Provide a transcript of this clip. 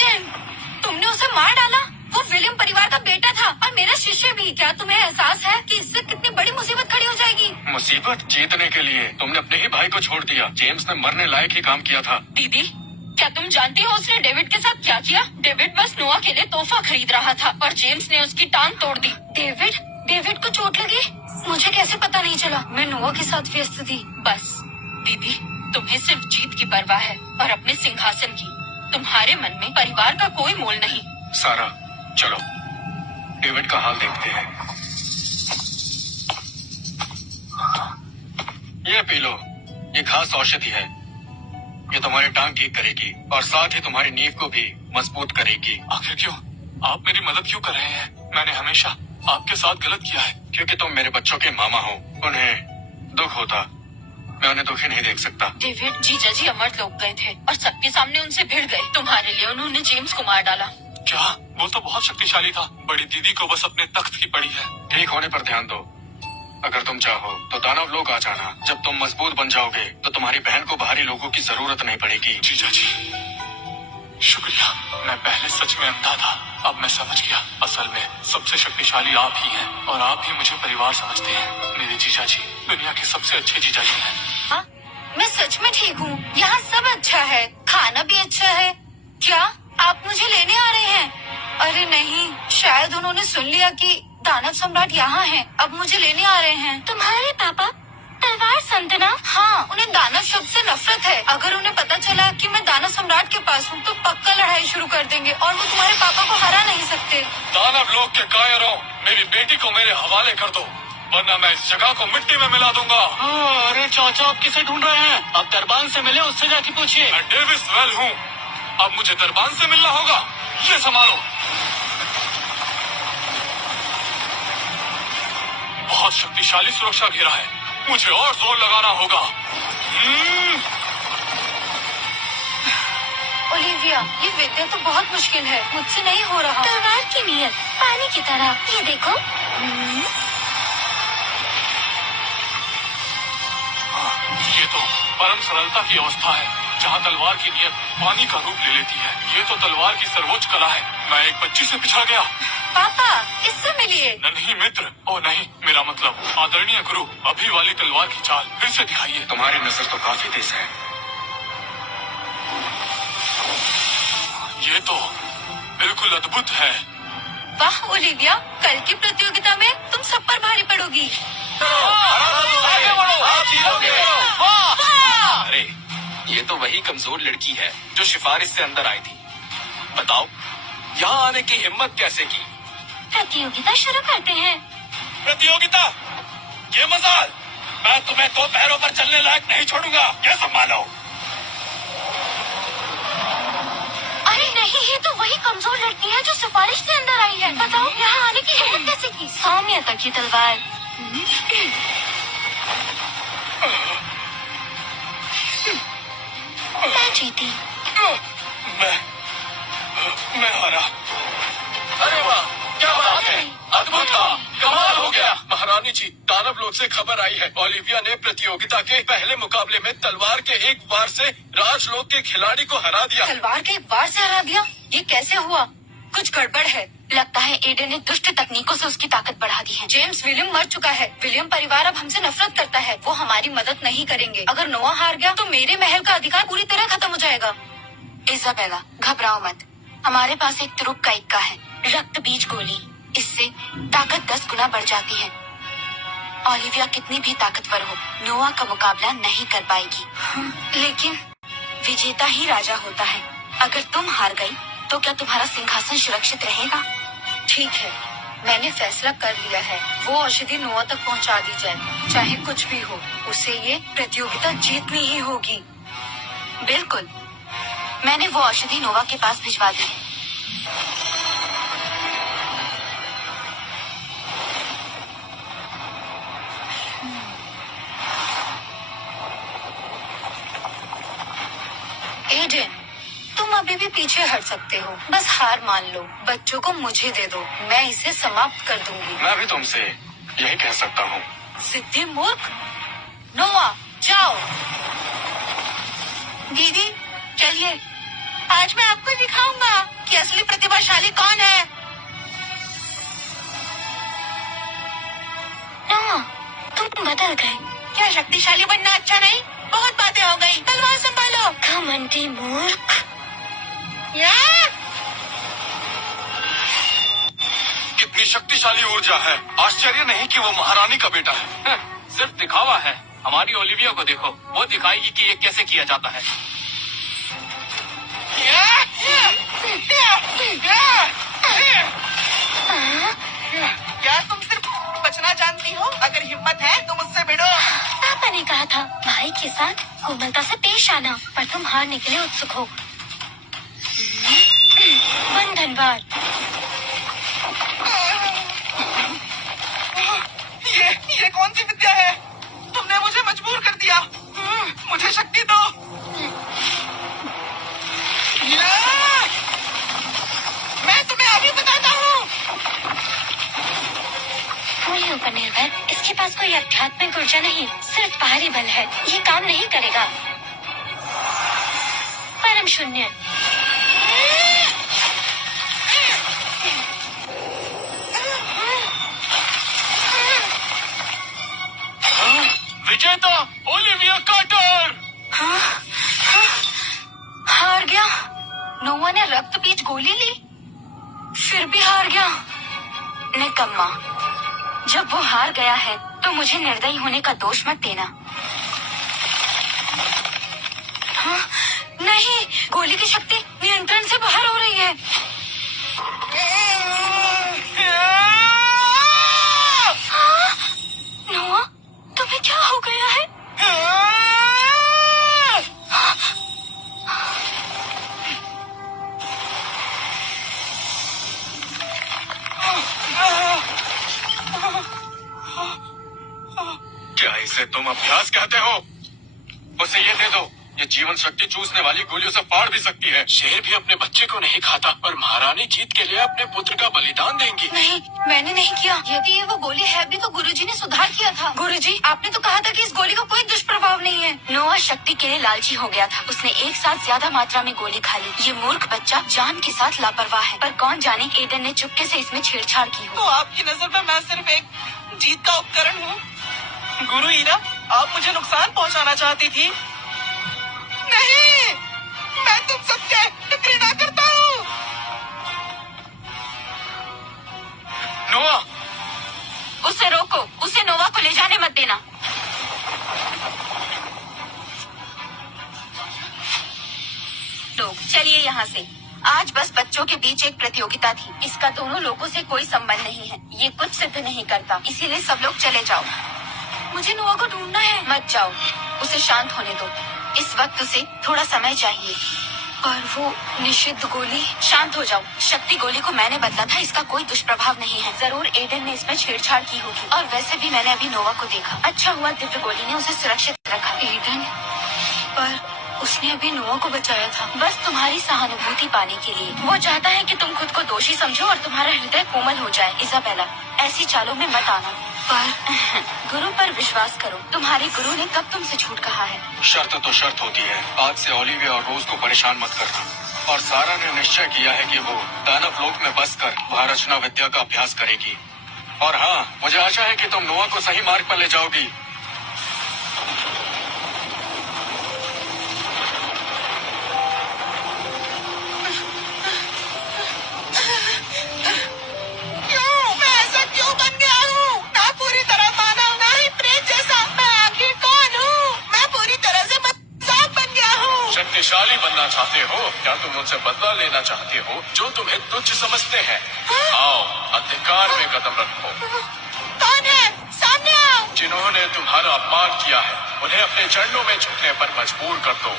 Aiden, तुमने उसे मार डाला। वो विलियम परिवार का बेटा था और मेरा शिष्य भी। क्या तुम्हें एहसास है कि इससे कितनी बड़ी मुसीबत खड़ी हो जाएगी? मुसीबत जीतने के लिए तुमने अपने ही भाई को छोड़ दिया। जेम्स ने मरने लायक ही काम किया था। दीदी, क्या तुम जानती हो उसने डेविड के साथ क्या किया? डेविड बस नोआ के लिए तोहफा खरीद रहा था और जेम्स ने उसकी टांग तोड़ दी। डेविड को चोट लगी? मुझे कैसे पता नहीं चला? मैं नोआ के साथ व्यस्त थी। बस दीदी, तुम्हें सिर्फ जीत की परवाह है और अपने सिंहासन की। तुम्हारे मन में परिवार का कोई मोल नहीं। सारा, चलो डेविड का हाल देखते हैं। ये पी लो, ये खास औषधि है। ये तुम्हारी टांग ठीक करेगी और साथ ही तुम्हारी नींव को भी मजबूत करेगी। आखिर क्यों? आप मेरी मदद क्यों कर रहे हैं? मैंने हमेशा आपके साथ गलत किया है। क्योंकि तुम मेरे बच्चों के मामा हो। उन्हें दुख होता, मैं उन्हें दुखी नहीं देख सकता। डेविड, जीजा जी अमर लोग गए थे और सबके सामने उनसे भिड़ गए। तुम्हारे लिए उन्होंने जेम्स को मार डाला। क्या? वो तो बहुत शक्तिशाली था। बड़ी दीदी को बस अपने तख्त की पड़ी है। ठीक होने पर ध्यान दो। अगर तुम चाहो तो दानव लोग आ जाना। जब तुम मजबूत बन जाओगे तो तुम्हारी बहन को बाहरी लोगों की जरूरत नहीं पड़ेगी। जीजा जी, शुक्रिया। मैं पहले सच में अंधा था, अब मैं समझ गया। असल में सबसे शक्तिशाली आप ही हैं और आप ही मुझे परिवार समझते हैं। मेरे जीजा जी दुनिया के सबसे अच्छे जीजा जी हैं। हाँ, मैं सच में ठीक हूँ। यहाँ सब अच्छा है, खाना भी अच्छा है। क्या आप मुझे लेने आ रहे हैं? अरे नहीं, शायद उन्होंने सुन लिया कि दानव सम्राट यहाँ हैं। अब मुझे लेने आ रहे हैं। तुम्हारे पापा तलवार संतना? हाँ, उन्हें दानव शब्द से नफरत है। अगर उन्हें पता चला कि मैं दानव सम्राट के पास हूँ तो पक्का लड़ाई शुरू कर देंगे और वो तुम्हारे पापा को हरा नहीं सकते। दानव लोग के कायरों, मेरी बेटी को मेरे हवाले कर दो, वरना मैं इस जगह को मिट्टी में मिला दूंगा। अरे चाचा, आप किसे ढूंढ रहे हैं? अब दरबान से मिले, उससे जाके पूछिए। मैं डेविस वेल हूँ। अब मुझे दरबान से मिलना होगा। ये संभालो। बहुत शक्तिशाली सुरक्षा घेरा है, मुझे और जोर लगाना होगा। ओलिविया, ये विद्या तो बहुत मुश्किल है, मुझसे नहीं हो रहा। तलवार की नीयत पानी की तरह, ये देखो। ये तो परम सरलता की अवस्था है, जहाँ तलवार की नीयत पानी का रूप ले लेती है। ये तो तलवार की सर्वोच्च कला है। मैं एक बच्ची से पिछड़ा गया। पापा, इससे मिलिए। नहीं मित्र, ओ नहीं, मेरा मतलब आदरणीय गुरु, अभी वाली तलवार की चाल फिर से दिखाइए। तुम्हारी नजर तो काफी तेज है। ये तो बिल्कुल अद्भुत है। वाह ओलिविया, कल की प्रतियोगिता में तुम सब पर भारी पड़ोगी। अरे, ये तो वही कमजोर लड़की है जो सिफारिश से अंदर आई थी। बताओ, यहाँ आने की हिम्मत कैसे की? प्रतियोगिता शुरू करते हैं। प्रतियोगिता? ये मजाल! मैं तुम्हें दो पैरों पर चलने लायक नहीं छोड़ूंगा। ये संभालो। अरे नहीं, ये तो वही कमजोर लड़की है जो सिफारिश से अंदर आई है। बताओ, यहाँ आने की हिम्मत कैसे की? सौम्य तक की तलवार। मैं जीती। मैं हारा। अरे वाह, क्या बात है! अद्भुत था, कमाल हो गया। महारानी जी, दानव लोग से खबर आई है, ओलिविया ने प्रतियोगिता के पहले मुकाबले में तलवार के एक वार से राजलोक के खिलाड़ी को हरा दिया। तलवार के एक वार से हरा दिया? ये कैसे हुआ? कुछ गड़बड़ है। लगता है एडन ने दुष्ट तकनीकों से उसकी ताकत बढ़ा दी है। जेम्स, विलियम मर चुका है। विलियम परिवार अब हमसे नफरत करता है। वो हमारी मदद नहीं करेंगे। अगर नोआ हार गया तो मेरे महल का अधिकार पूरी तरह खत्म हो जाएगा। इजाबेला, घबराओ मत। हमारे पास एक तुरुप का इक्का है, रक्त बीज गोली। इससे ताकत 10 गुना बढ़ जाती है। ओलिविया कितनी भी ताकतवर हो, नोआ का मुकाबला नहीं कर पाएगी। लेकिन विजेता ही राजा होता है। अगर तुम हार गई तो क्या तुम्हारा सिंहासन सुरक्षित रहेगा? ठीक है, मैंने फैसला कर लिया है। वो औषधि नोआ तक पहुंचा दी जाए, चाहे कुछ भी हो। उसे ये प्रतियोगिता जीतनी ही होगी। बिल्कुल, मैंने वो औषधि नोवा के पास भिजवा दी है। एडन, तुम अभी भी पीछे हट सकते हो। बस हार मान लो। बच्चों को मुझे दे दो, मैं इसे समाप्त कर दूंगी। मैं भी तुमसे यही कह सकता हूँ। सिद्धि मूर्ख! नोआ, जाओ। दीदी, चलिए, आज मैं आपको दिखाऊंगा। असली प्रतिभाशाली कौन है? नोआ, तुम बदल गए। क्या शक्तिशाली बनना अच्छा नहीं? बहुत बातें हो गई, तलवार संभालो। घमंडी मूर्ख। कितनी शक्तिशाली ऊर्जा है। आश्चर्य नहीं कि वो महारानी का बेटा है। सिर्फ दिखावा है। हमारी ओलिविया को देखो, वो दिखाएगी कि ये कैसे किया जाता है। क्या तुम सिर्फ बचना जानती हो? अगर हिम्मत है तो मुझसे भिड़ो। पापा ने कहा था भाई के साथ कोमलता से पेश आना, पर तुम हारने के लिए उत्सुक हो। बंधनवार। ये कौन सी विद्या है? तुमने मुझे मजबूर कर दिया। मुझे शक्ति दो। मैं तुम्हें अभी बताता हूँ। फूलियों पर निर्भर इसके पास कोई आध्यात्मिक ऊर्जा नहीं, सिर्फ बाहरी बल है। ये काम नहीं करेगा। परम शून्य। विजेता ओलिविया कार्टर। हार गया। नोआ ने रक्त बीज गोली ली, फिर भी हार गया। निकम्मा। जब वो हार गया है तो मुझे निर्दयी होने का दोष मत देना। हाँ? नहीं, गोली की शक्ति नियंत्रण से बाहर हो रही है। हाँ? नोआ, तुम्हें क्या हो गया है? क्या इसे तुम अभ्यास कहते हो? उसे ये दे दो। ये जीवन शक्ति चूसने वाली गोलियों से फाड़ भी सकती है। शेर भी अपने बच्चे को नहीं खाता और महारानी जीत के लिए अपने पुत्र का बलिदान देंगी। नहीं, मैंने नहीं किया। यदि ये वो गोली है भी तो गुरुजी ने सुधार किया था। गुरुजी, आपने तो कहा था कि इस गोली का कोई दुष्प्रभाव नहीं है। नोआ शक्ति के लिए लालची हो गया था। उसने एक साथ ज्यादा मात्रा में गोली खा ली। ये मूर्ख बच्चा जान के साथ लापरवाह है, पर कौन जाने एडन ने चुपके से इसमें छेड़छाड़ की तो हो। आपकी नजर में मैं सिर्फ एक जीत का उपकरण हूँ? गुरु ईरा, आप मुझे नुकसान पहुँचाना चाहती थी। नहीं, मैं तुम सबसे घृणा करता हूँ। नोआ, उसे रोको। उसे नोवा को ले जाने मत देना। लोग चलिए यहाँ से। आज बस बच्चों के बीच एक प्रतियोगिता थी। इसका दोनों लोगों से कोई संबंध नहीं है। ये कुछ सिद्ध नहीं करता, इसीलिए सब लोग चले जाओ। मुझे नोआ को ढूंढना है। मत जाओ, उसे शांत होने दो। इस वक्त उसे थोड़ा समय चाहिए। और वो निषिद्ध गोली। शांत हो जाओ। शक्ति गोली को मैंने बदला था, इसका कोई दुष्प्रभाव नहीं है। जरूर एडन ने इसमें छेड़छाड़ की होगी, और वैसे भी मैंने अभी नोवा को देखा। अच्छा हुआ दिव्य गोली ने उसे सुरक्षित रखा। एडन, पर उसने अभी नोवा को बचाया था, बस तुम्हारी सहानुभूति पाने के लिए। वो चाहता है कि तुम खुद को दोषी समझो और तुम्हारा हृदय कोमल हो जाए। इजाबेला, ऐसी चालों में मत आना। पर गुरु पर विश्वास करो। तुम्हारे गुरु ने कब तुमसे झूठ कहा है? शर्त तो शर्त होती है। आज से ओलिविया और रोज को परेशान मत करना। और सारा ने निश्चय किया है कि वो दानव लोक में बसकर वह रचना विद्या का अभ्यास करेगी। और हाँ, मुझे आशा है कि तुम नोआ को सही मार्ग पर ले जाओगी। शक्तिशाली बनना चाहते हो? क्या तुम मुझसे बदला लेना चाहते हो जो तुम्हें तुच्छ समझते हैं? आओ, अधिकार में कदम रखो। कौन है? सामने आओ। जिन्होंने तुम्हारा अपमान किया है उन्हें अपने चरणों में झुकने पर मजबूर कर दो।